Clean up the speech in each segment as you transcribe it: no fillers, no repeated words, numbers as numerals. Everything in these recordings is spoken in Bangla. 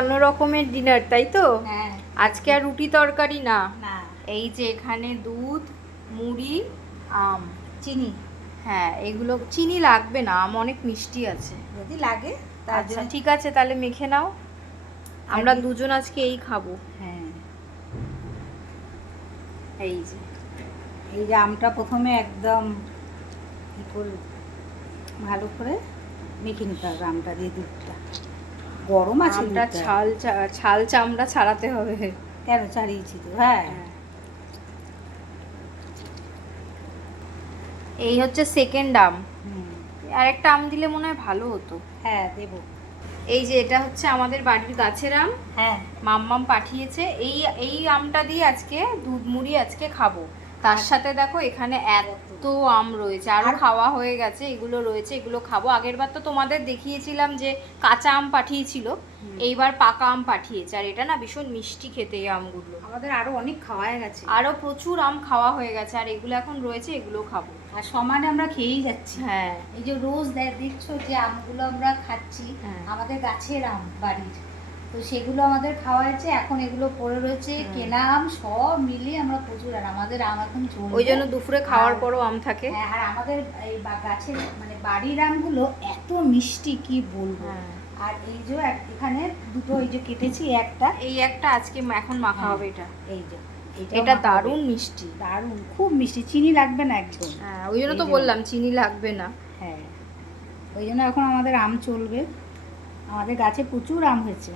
অন্য রকমের ডিনার, তাই তো? হ্যাঁ, আজকে আর রুটি তরকারি না। না, এই যে এখানে দুধ, মুড়ি, আম, চিনি হ্যাঁ এগুলো চিনি লাগবে না, আম অনেক মিষ্টি আছে। যদি লাগে তার আচ্ছা জন্য। ঠিক আছে, তাহলে মেখে নাও। আমরা আগে দুজন আজকে এই খাবো। হ্যাঁ, এই যে এই যে আমটা প্রথমে একদম কি করে ভালো করে মেখে নিতে হবে আমটা দিয়ে দুধটা। গরম আছে আমটা দুধটা। ছাল চামড়া ছাড়াতে হবে। কেন ছাড়িয়েছি তো, হ্যাঁ। এই হচ্ছে সেকেন্ড আম। হুম, আর একটা আম দিলে মনে হয় ভালো হতো। হ্যাঁ দেবো। এই যে এটা হচ্ছে আমাদের বাড়ির গাছের আম, হ্যাঁ, মাম্মাম পাঠিয়েছে। এই এই আমটা দিয়ে আজকে দুধ মুড়ি আজকে খাবো। তার সাথে দেখো এখানে এত আম রয়েছে, আরো খাওয়া হয়ে গেছে, এগুলো রয়েছে, এগুলো খাবো। আগেরবার তো তোমাদের দেখিয়েছিলাম যে কাঁচা আম পাঠিয়েছিল, এইবার পাকা আম পাঠিয়েছে। আর এটা না ভীষণ মিষ্টি খেতে এই আমগুলো। আমাদের আরো অনেক খাওয়া হয়ে গেছে, আরো প্রচুর আম খাওয়া হয়ে গেছে, আর এগুলো এখন রয়েছে, এগুলো খাবো। আর সমানে আমরা খেয়েই যাচ্ছি। হ্যাঁ, এই যে রোজ দেখছো যে আমগুলো আমরা খাচ্ছি, হ্যাঁ। আমাদের গাছের আম বাড়ির, তো সেগুলো আমাদের খাওয়া হয়েছে। এখন এগুলো পড়ে রয়েছে কেনা আম, সব মিলিয়ে আমরা প্রচুর। আর আমাদের আম এখন চলবে, ওই জন্য দুপুরে খাওয়ার পরও আম থাকে। হ্যাঁ। আর আমাদের এই গাছের মানে বাড়ির আমগুলো এত মিষ্টি কি বলবো। আর এই যে এখানে দুটো এই যে কেটেছি, একটা এই একটা আজকে এখন মাখা হবে। এটা এই যে এটা দারুণ মিষ্টি, দারুণ, খুব মিষ্টি, চিনি লাগবে না একদম। হ্যাঁ ওই জন্য তো বললাম চিনি লাগবে না। হ্যাঁ, ওই জন্য এখন আমাদের আম চলবে। আমাদের গাছে প্রচুর আম হয়েছে,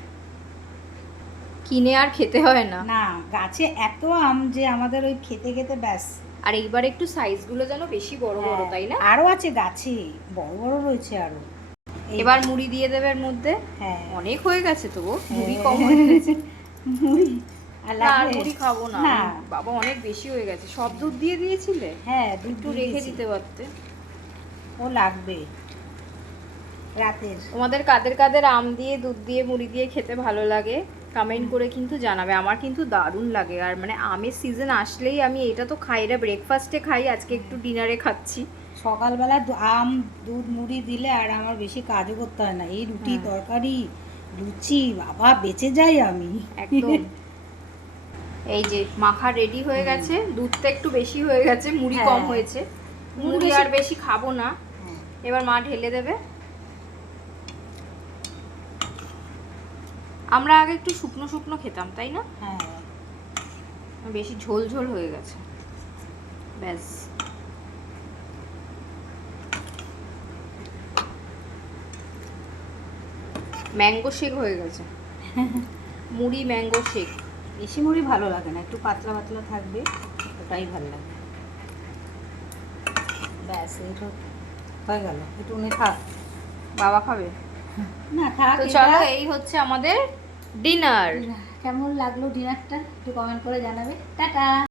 কিনে আর খেতে হয় না। না গাছে এত আম যে আমাদের ওই খেতে খেতে ব্যাস। আর এইবার একটু সাইজগুলো যেন বেশি বড় বড়, তাই না? আরো আছে গাছে, বড় বড় রয়েছে আরো। এবার মুড়ি দিয়ে দেবে এর মধ্যে। হ্যাঁ, অনেক হয়ে গেছে তো, মুড়ি কম হয়ে গেছে। মুড়ি আর না আর লাগবে? মুড়ি খাবো না। না বাবা অনেক বেশি হয়ে গেছে। সব দুধ দিয়ে দিয়েছিলে? হ্যাঁ, একটু রেখে দিতে পারতে। ও লাগবে রাতের। তোমাদের কাদের কাদের আম দিয়ে দুধ দিয়ে মুড়ি দিয়ে খেতে ভালো লাগে কমেন্ট করে কিন্তু জানাবে। আমার কিন্তু দারুণ লাগে। আর মানে আমের সিজন আসলেই আমি এটা তো খাই, এটা ব্রেকফাস্টে খাই, আজকে একটু ডিনারে খাচ্ছি। সকালবেলা আম দুধ মুড়ি দিলে আর আমার বেশি কাজও করতে হয় না। এই রুটি তরকারি লুচি বাবা বেঁচে যাই আমি একদম। এই যে মাখা রেডি হয়ে গেছে। দুধটা একটু বেশি হয়ে গেছে, মুড়ি কম হয়েছে। মুড়ি আর বেশি খাবো না। এবার মা ঢেলে দেবে। আমরা আগে একটু শুকনো শুকনো খেতাম, তাই না? হ্যাঁ, বেশি ঝোল ঝোল হয়ে গেছে, ব্যাস। ম্যাঙ্গো শেক হয়ে গেছে। মুড়ি ম্যাঙ্গো শেক। বেশি মুড়ি ভালো লাগে না, একটু পাতলা পাতলা থাকবে, ওটাই ভালো লাগে। ব্যাস এটা হয়ে গেল। একটু উনি থাক, বাবা খাবে না থাক। তো চলো, এই হচ্ছে আমাদের ডিনার। কেমন লাগলো ডিনারটা একটু কমেন্ট করে জানাবে। টাটা।